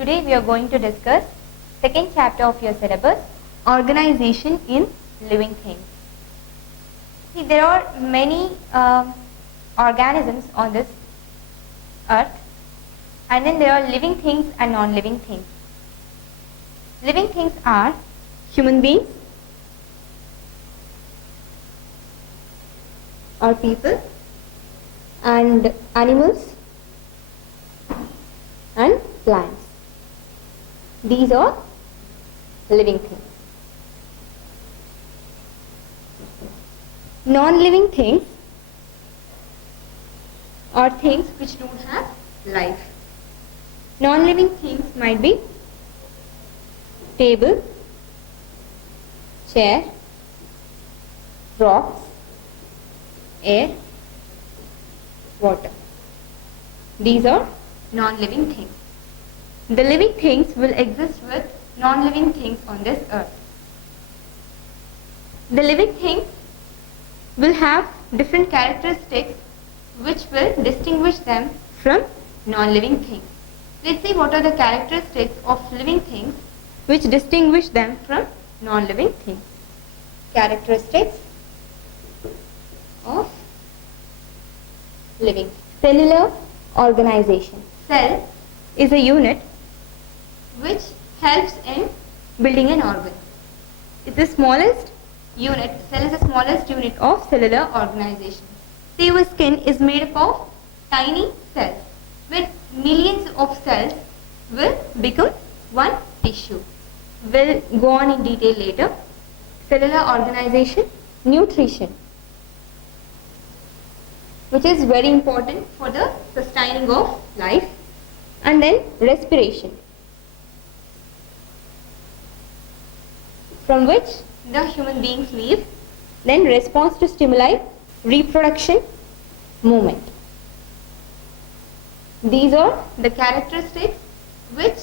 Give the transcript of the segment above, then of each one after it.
Today we are going to discuss second chapter of your syllabus, organization in living things. See, there are many organisms on this earth, and then there are living things and non-living things. Living things are human beings, or people, and animals and plants. These are living things. Non-living things are things which don't have life. Non-living things might be table, chair, rocks, air, water. These are non-living things. The living things will exist with non-living things on this earth. The living things will have different characteristics which will distinguish them from non-living things. Let's see what are the characteristics of living things which distinguish them from non-living things. Characteristics of living. Cellular organization. Cell is a unit which helps in building an organ. It's the smallest unit. Cell is the smallest unit of cellular organization. See, your skin is made up of tiny cells, where millions of cells will become one tissue. We'll go on in detail later. Cellular organization, nutrition, which is very important for the sustaining of life, and then respiration, from which the human beings live, then response to stimuli, reproduction, movement. These are the characteristics which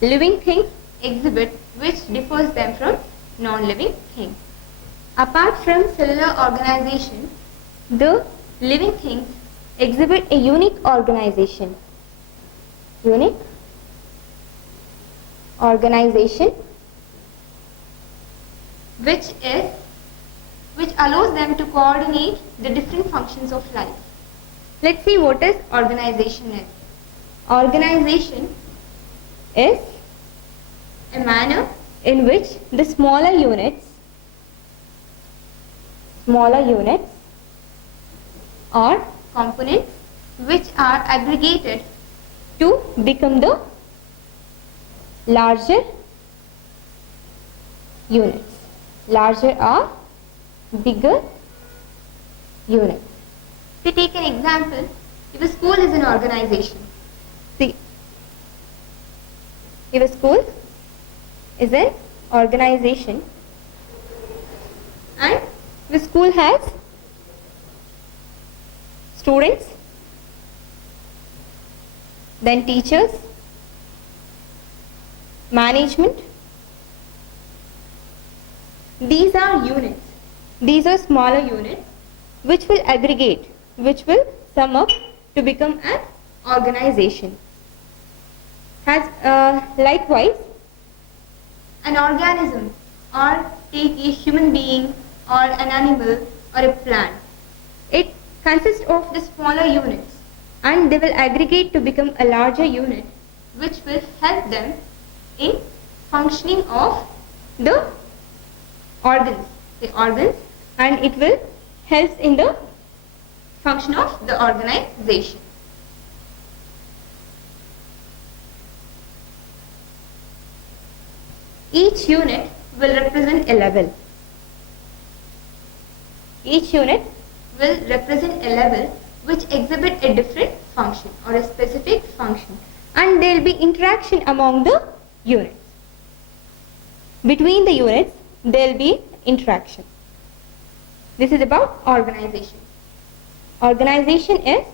living things exhibit, which differs them from non-living things. Apart from cellular organization, the living things exhibit a unique organization. Unique organization, which allows them to coordinate the different functions of life. Let's see what is organization is. Organization is a manner in which the smaller units or components which are aggregated to become the larger units. Larger or bigger units. To take an example, if a school is an organization, see, if a school is an organization and the school has students, then teachers, management. These are units. These are smaller units which will aggregate, which will sum up to become an organization. Likewise, an organism, or take a human being or an animal or a plant, it consists of the smaller units, and they will aggregate to become a larger unit which will help them in functioning of the organs, and it will help in the function of the organization. Each unit will represent a level. Each unit will represent a level which exhibit a different function or a specific function, and there will be interaction among the units. Between the units there will be interaction. This is about organization. Organization is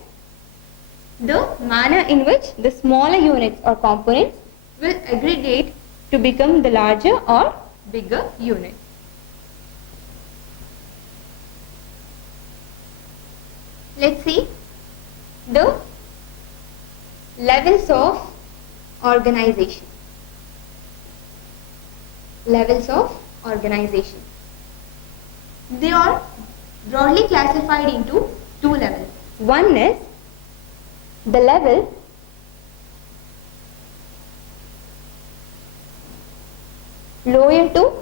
the manner in which the smaller units or components will aggregate to become the larger or bigger unit. Let's see the levels of organization. Levels of organization. They are broadly classified into two levels. One is the level lower to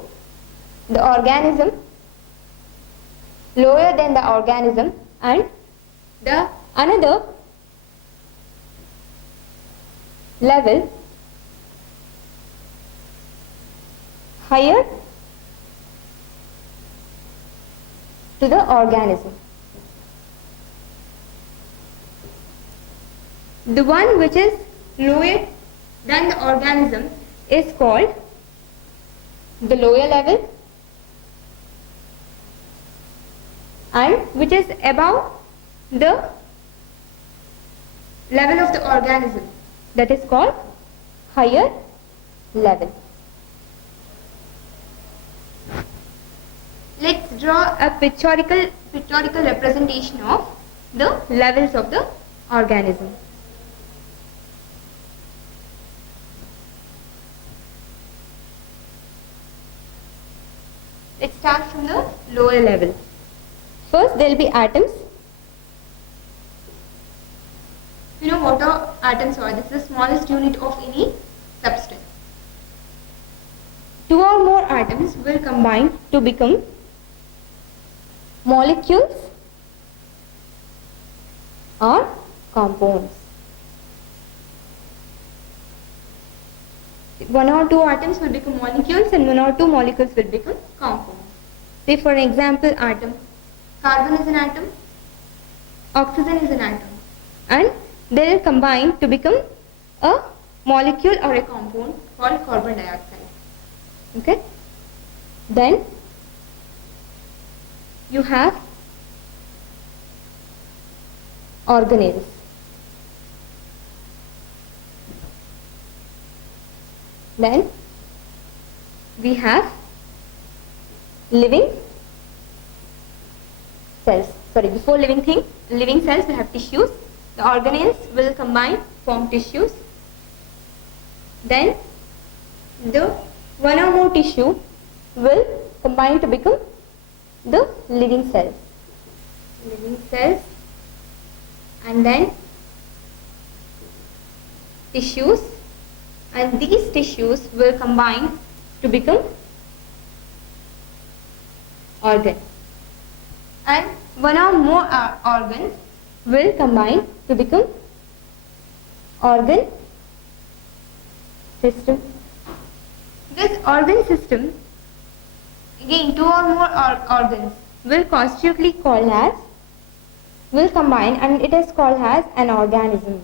the organism, lower than the organism, and the another level higher to the organism. The one which is lower than the organism is called the lower level, and which is above the level of the organism, that is called higher level. Let's draw a pictorial representation of the levels of the organism. Let's start from the lower level. First, there will be atoms. You know what are atoms are? This is the smallest unit of any substance. Two or more atoms will combine to become molecules or compounds. One or two atoms will become molecules and one or two molecules will become compounds. Say for example, atom. Carbon is an atom, oxygen is an atom, and they will combine to become a molecule or a compound called carbon dioxide. Okay? Then you have organelles. Then we have living cells. Sorry, before living cells we have tissues. The organelles will combine, form tissues. Then the one or more tissue will combine to become the living cells. Living cells, and then tissues, and these tissues will combine to become organs. And one or more organs will combine to become organ system. This organ system, again two or more organs will constitutively called as, will combine, and it is called as an organism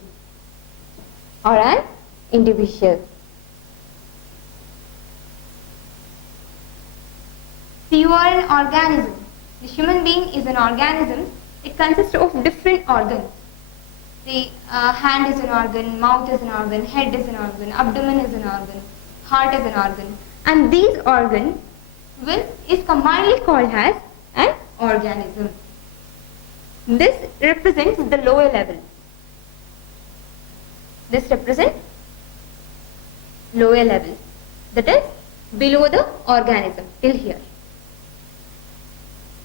or an individual. So you are an organism. The human being is an organism. It consists of different organs. The hand is an organ, mouth is an organ, head is an organ, abdomen is an organ, heart is an organ, and these organs is combinedly called as an organism. This represents the lower level. This represents lower level, that is below the organism till here.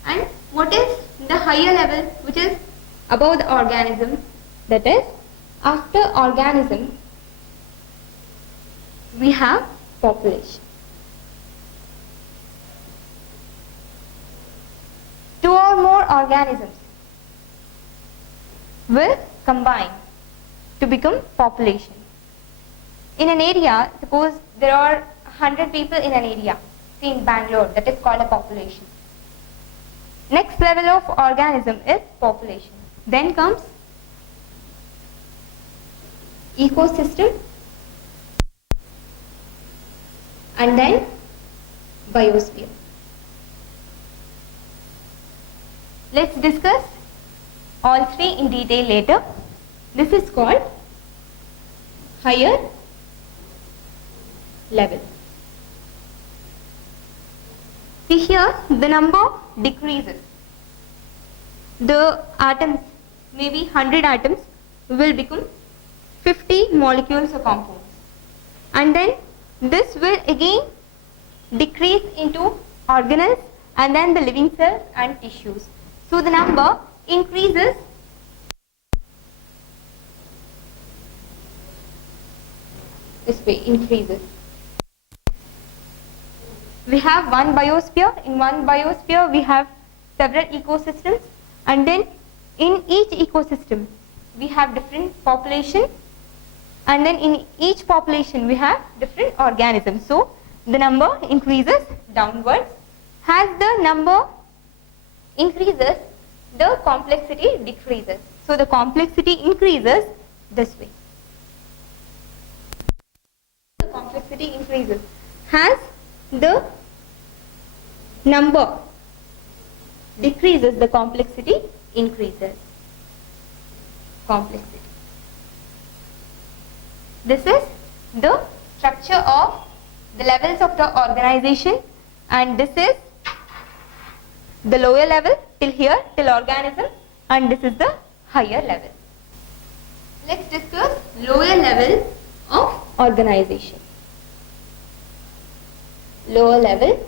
And what is the higher level, which is above the organism? That is, after organism we have population. Two or more organisms will combine to become population. In an area, suppose there are 100 people in an area, say in Bangalore, that is called a population. Next level of organism is population. Then comes ecosystem, and then biosphere. Let's discuss all three in detail later. This is called higher level. See here, the number decreases. The atoms, maybe 100 atoms, will become 50 molecules or compounds. and then this will again decrease into organelles and then the living cells and tissues. So the number increases this way, increases. We have one biosphere. In one biosphere we have several ecosystems, and then in each ecosystem we have different population, and then in each population we have different organisms. So the number increases downwards. As the number increases, the complexity decreases. So the complexity increases this way. The complexity increases. As the number decreases, the complexity increases. Complexity. This is the structure of the levels of the organization, and this is the lower level till here, till organism, and this is the higher level. Let's discuss lower level of organization. Lower level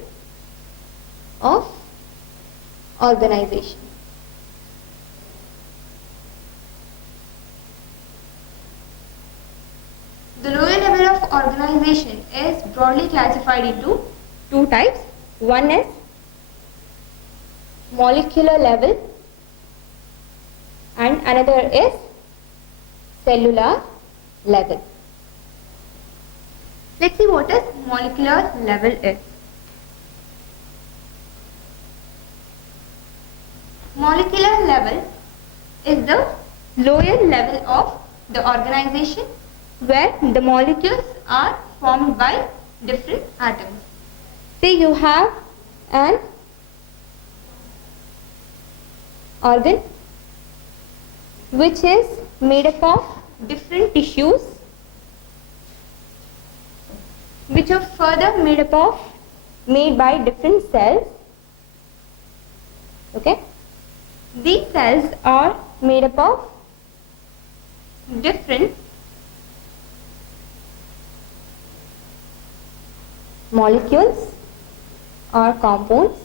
of organization. The lower level of organization is broadly classified into two types. One is molecular level and another is cellular level. Let's see what is molecular level is. Molecular level is the lower level of the organization where the molecules are formed by different atoms. Say you have an organ which is made up of different tissues which are further made by different cells. Okay, these cells are made up of different molecules or compounds,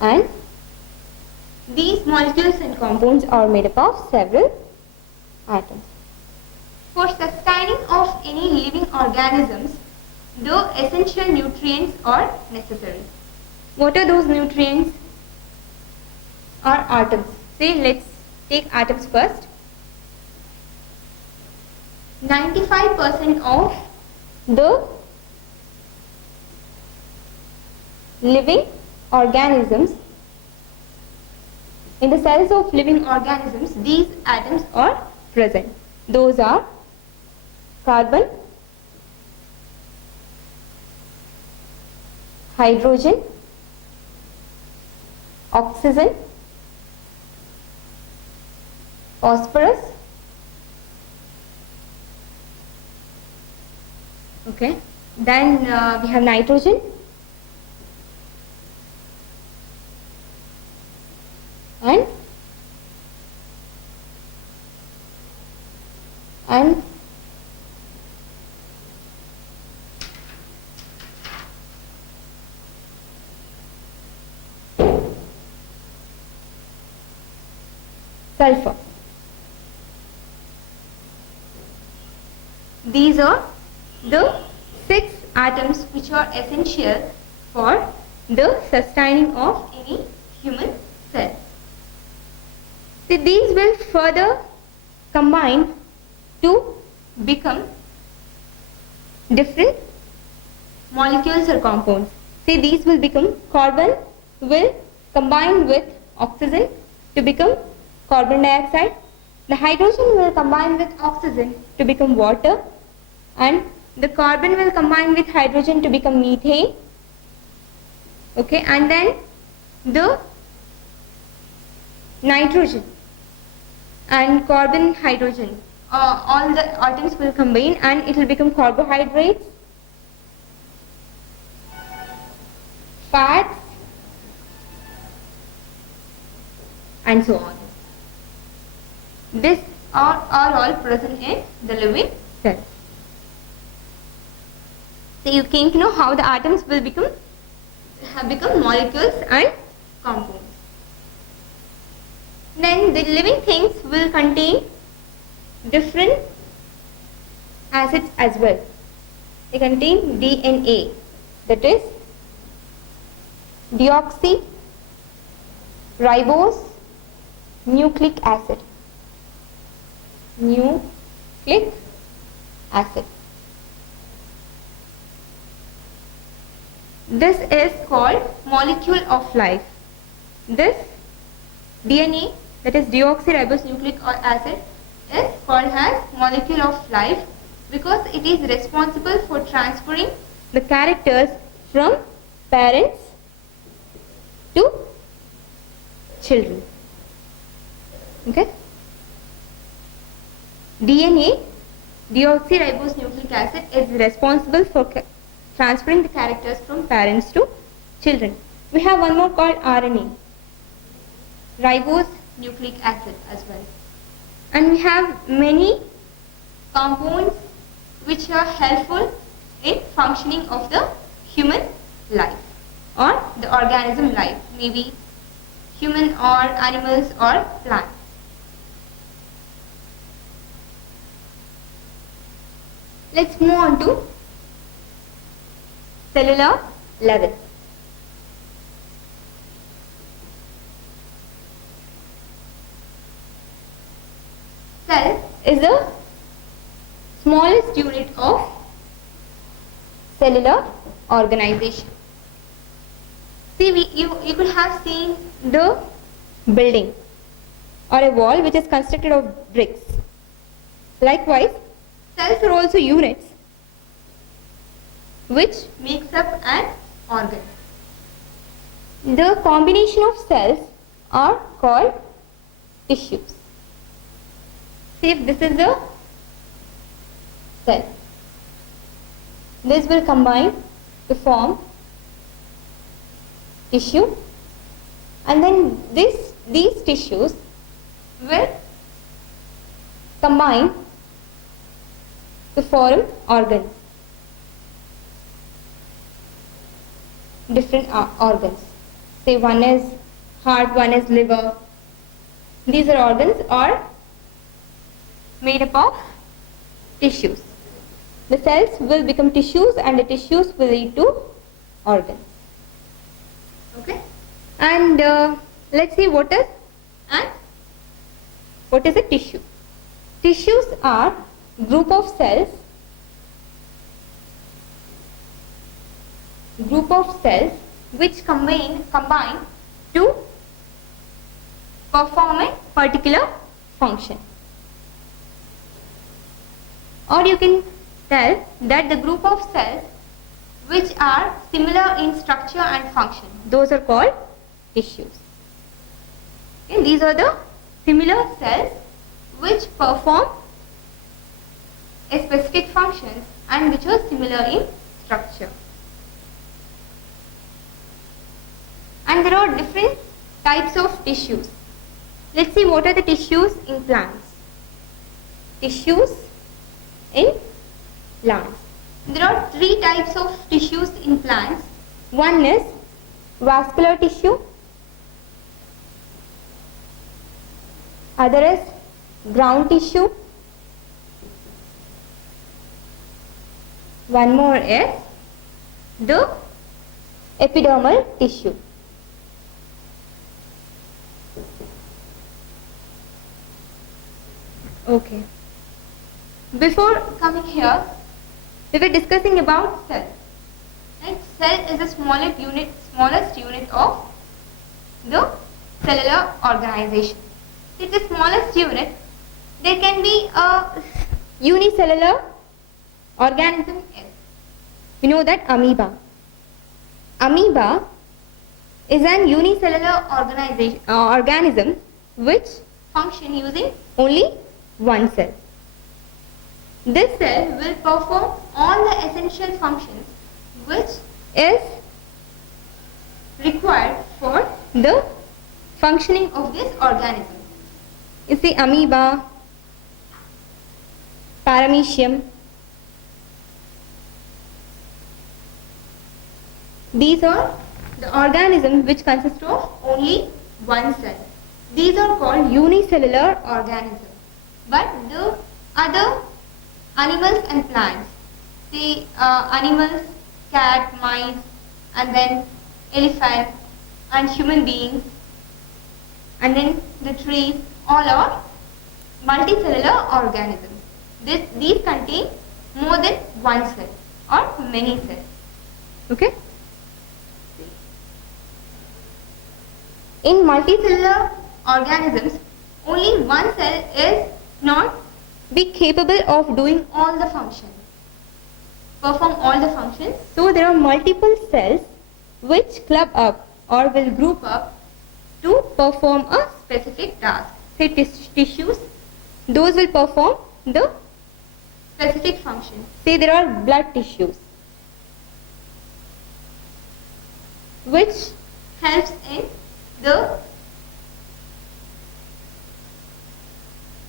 and these molecules and compounds are made up of several atoms. For sustaining of any living organisms, the essential nutrients are necessary. What are those nutrients? Are atoms. Say let's take atoms first. 95% of the living organisms, in the cells of living organisms, these atoms are present. Those are carbon, hydrogen, oxygen, phosphorus, okay, then we have nitrogen, and sulfur. These are the 6 atoms which are essential for the sustaining of any human cell. So these will further combine to become different molecules or compounds. Say these will become carbon will combine with oxygen to become carbon dioxide. The hydrogen will combine with oxygen to become water, and the carbon will combine with hydrogen to become methane. Okay, and then the nitrogen and carbon, hydrogen, all the atoms will combine and it will become carbohydrates, fats, and so on. This are all present in the living cell. So you came to know how the atoms will have become molecules and compounds. Then the living things will contain different acids as well. They contain DNA, that is deoxy ribose nucleic acid. Nucleic acid. This is called molecule of life. This DNA, that is deoxyribose nucleic acid, is called as molecule of life because it is responsible for transferring the characters from parents to children. Okay? DNA, deoxyribose nucleic acid, is responsible for transferring the characters from parents to children. We have one more called RNA, ribose nucleic acid as well. And we have many compounds which are helpful in functioning of the human life or the organism life, maybe human or animals or plants. Let's move on to cellular level. Cell is the smallest unit of cellular organization. See, you could have seen the building or a wall which is constructed of bricks. Likewise, cells are also units which makes up an organ. The combination of cells are called tissues. See, if this is the cell, this will combine to form tissue, and then these tissues will combine to form organs, different organs. Say one is heart, one is liver. These are organs are made up of tissues. The cells will become tissues and the tissues will lead to organs. Okay? And let's see what is a tissue. Tissues are group of cells which combine to perform a particular function. Or you can tell that the group of cells which are similar in structure and function, those are called tissues. Okay, these are the similar cells which perform a specific functions and which are similar in structure. And there are different types of tissues. Let's see what are the tissues in plants. Tissues in plants. There are three types of tissues in plants. One is vascular tissue, other is ground tissue, one more is the epidermal tissue. Okay. Before coming here, we were discussing about cell. Right? Cell is the smallest unit of the cellular organization. It's the smallest unit. There can be a unicellular organism. We know that amoeba. Amoeba is an unicellular organism which function using only one cell. This cell will perform all the essential functions which is required for the functioning of this organism. You see, amoeba paramecium. These are the organisms which consist of only one cell. These are called unicellular organisms. But the other animals and plants, say animals, cat, mice, and then elephant, and human beings, and then the trees, all are multicellular organisms. These contain more than one cell or many cells. Okay? In multicellular organisms, only one cell is not be capable of doing all the functions, perform all the functions. So there are multiple cells which club up or will group up to perform a specific task. Say tissues, those will perform the specific function. Say there are blood tissues which helps in the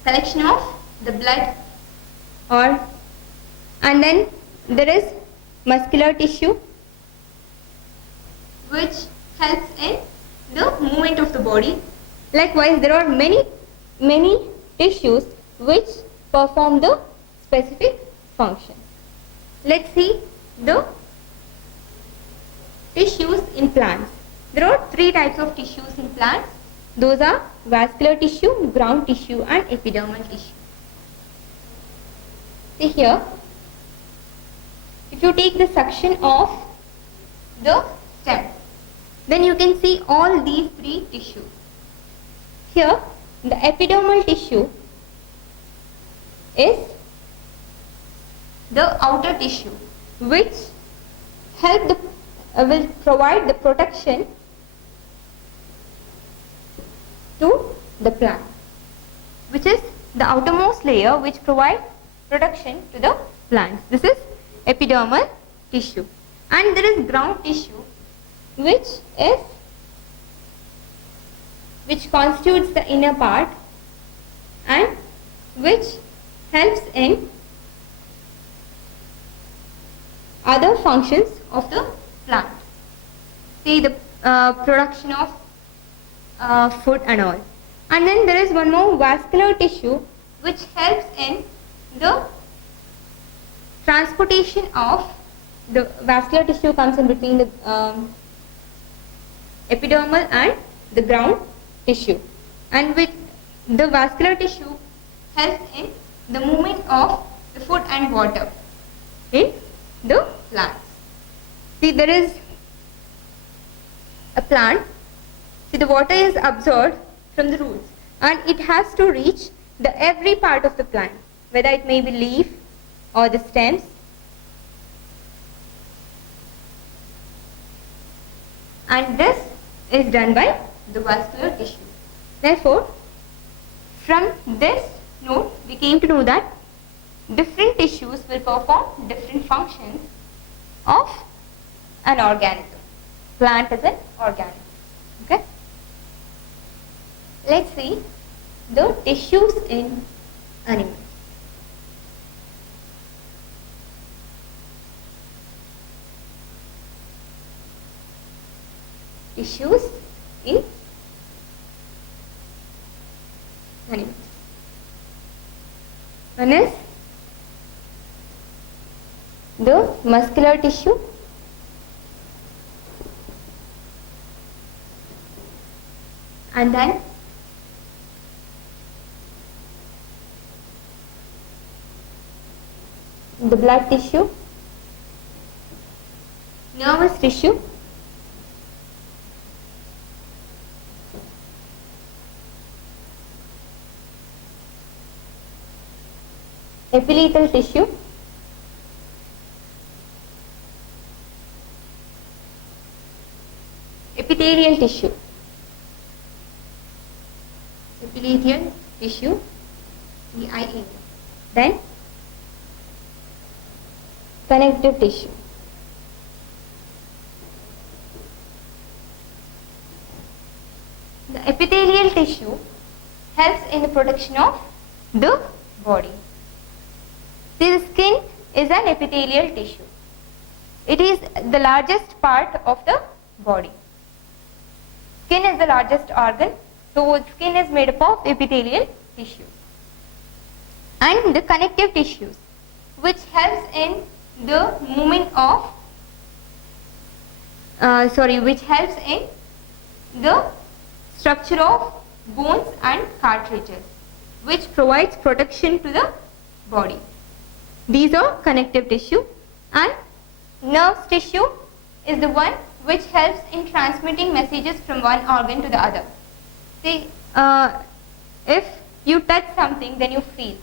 collection of the blood, and then there is muscular tissue which helps in the movement of the body. Likewise, there are many tissues which perform the specific function. Let's see the tissues in plants. There are three types of tissues in plants. Those are vascular tissue, ground tissue, and epidermal tissue. See here, if you take the section of the stem, then you can see all these three tissues. Here, the epidermal tissue is the outer tissue which will provide the protection to the plant, which is the outermost layer which provides protection to the plant. This is epidermal tissue. And there is ground tissue which constitutes the inner part and which helps in other functions of the plant. See the production of food and all. And then there is one more vascular tissue which helps in the transportation of the vascular tissue, comes in between the epidermal and the ground tissue, and with the vascular tissue helps in the movement of the food and water in the plants. See, there is a plant. See, the water is absorbed from the roots and it has to reach the every part of the plant, whether it may be leaf or the stems. And this is done by the vascular tissue. Therefore, from this note, we came to know that different tissues will perform different functions of an organism. Plant is an organism. Okay? Let's see the tissues in animals. Tissues in animals. One is the muscular tissue, and then the blood tissue, nervous tissue, epithelial tissue, epithelial tissue, epithelial tissue, EIA. Then connective tissue. The epithelial tissue helps in the protection of the body. See, the skin is an epithelial tissue. It is the largest part of the body. Skin is the largest organ, so skin is made up of epithelial tissues. And the connective tissues, which helps in the movement of, which helps in the structure of bones and cartilages, which provides protection to the body. These are connective tissue, and nerves tissue is the one which helps in transmitting messages from one organ to the other. See, if you touch something, then you feel.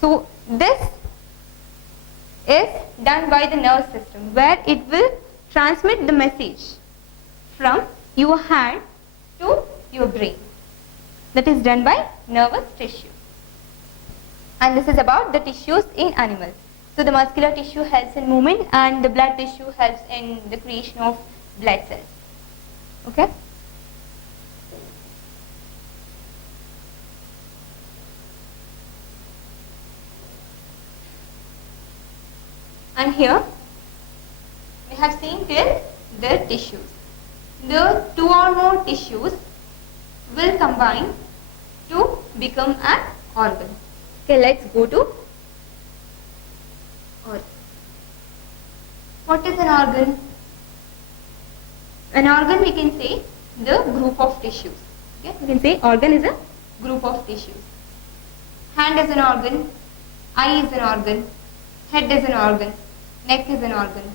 So this is done by the nerve system, where it will transmit the message from your hand to your brain. That is done by nervous tissue. And this is about the tissues in animals. So the muscular tissue helps in movement, and the blood tissue helps in the creation of blood cells. Okay? And here we have seen till the tissues. The two or more tissues will combine to become an organ. Okay, let's go to organ. What is an organ? An organ, we can say the group of tissues. Okay, we can say organ is a group of tissues. Hand is an organ, eye is an organ, head is an organ, neck is an organ,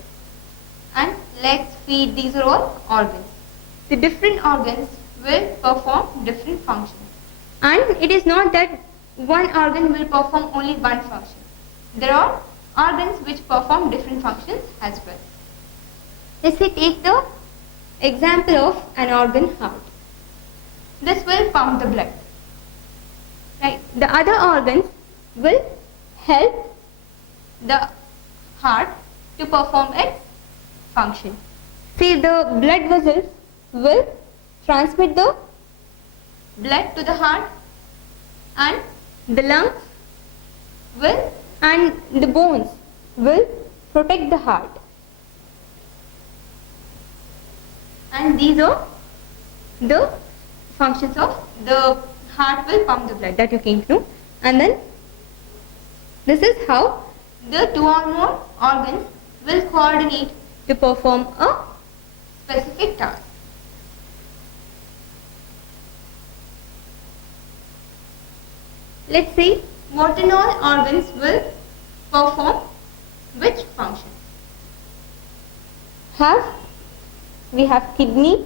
and legs, feet, these are all organs. The different organs will perform different functions. And it is not that one organ will perform only one function. There are organs which perform different functions as well. Let's say take the example of an organ, heart. This will pump the blood. Right? The other organs will help the heart to perform its function. See, the blood vessels will transmit the blood to the heart, and the lungs will, and the bones will protect the heart. And these are the functions of the heart will pump the blood that you came to know. And then this is how the two or more organs will coordinate to perform a specific task. Let's see what and all organs will perform which function. We have kidney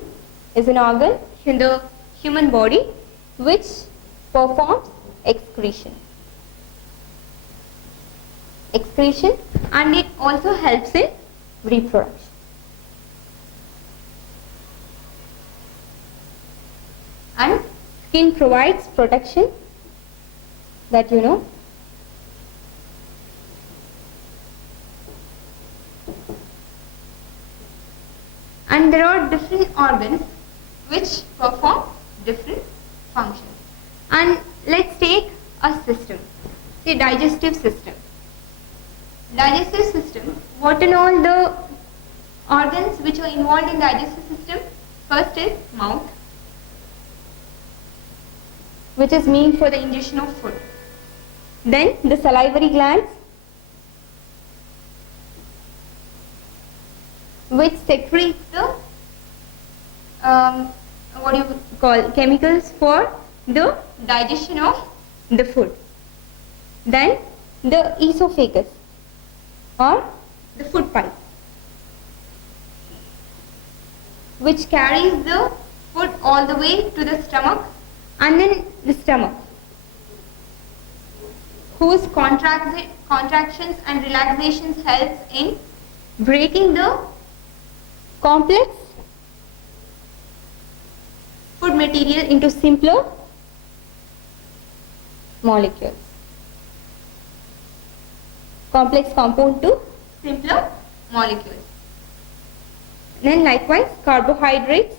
is an organ in the human body which performs excretion. And it also helps in reproduction. And skin provides protection, that you know. And there are different organs which perform different functions. And let's take a system, say digestive system. Digestive system, what and all the organs which are involved in digestive system? First is mouth, which is meant for the ingestion of food. Then the salivary glands, which secretes the chemicals for the digestion of the food. Then the esophagus, or the food pipe, which carries the food all the way to the stomach, and then the stomach, whose contractions and relaxations helps in breaking the complex food material into simpler molecules. Complex compound to simpler molecules. Then likewise carbohydrates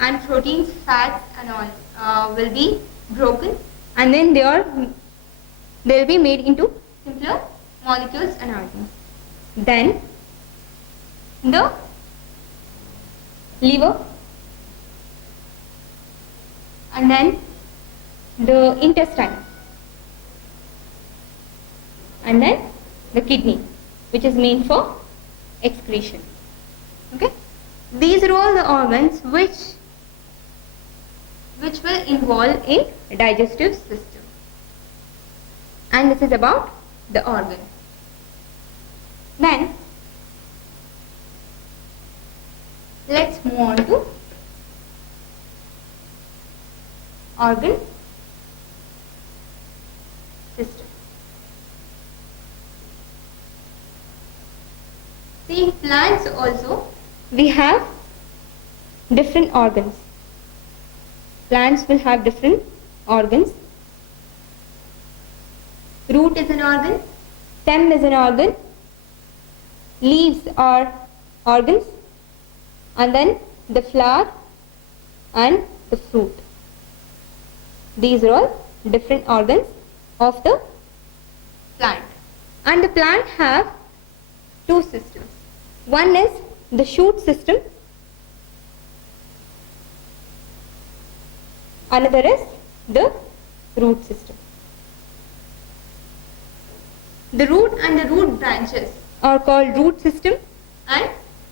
and proteins, fats and all will be broken, and then they are they will be made into simpler molecules and atoms. Then the liver, and then the intestine, and then the kidney, which is meant for excretion. Okay, these are all the organs which will involve in digestive system, and this is about the organ. Then let's move on to organ system. See, in plants also we have different organs. Plants will have different organs. Root is an organ, stem is an organ, leaves are organs, and then the flower and the fruit. These are all different organs of the plant. And the plant have two systems. One is the shoot system, another is the root system. The root and the root branches are called root system, and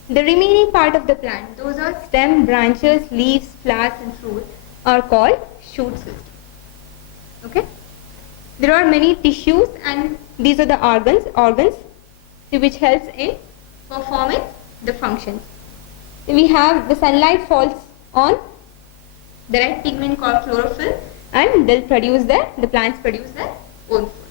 the remaining part of the plant, those are stem, branches, leaves, flowers and fruit, are called shoot system. Okay? There are many tissues, and these are the organs which helps in performing the functions. We have the sunlight falls on the red pigment called chlorophyll, and they'll produce the plants produce their own food.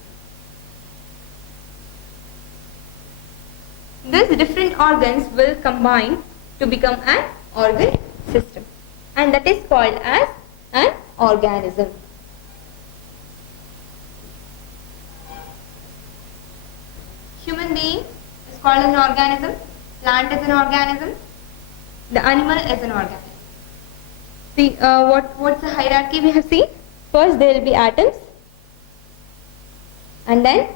These different organs will combine to become an organ system, and that is called as an organism. Human being is called an organism, plant is an organism, the animal is an organism. See, what's the hierarchy we have seen? First there will be atoms, and then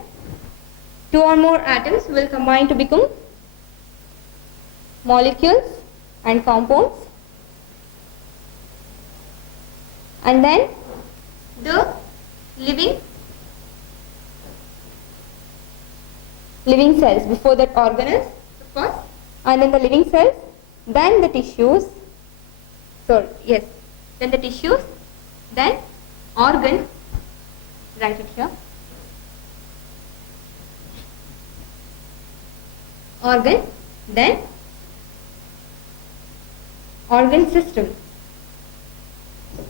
two or more atoms will combine to become molecules and compounds, and then the living cells before that organelles, of course, and then the living cells, then the tissues, then the tissues, then organ, write it here, organ, then organ system.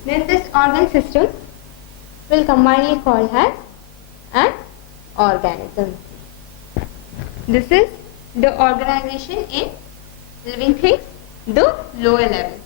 Then this organ system will commonly called as an organism. This is the organization in living things, the lower level.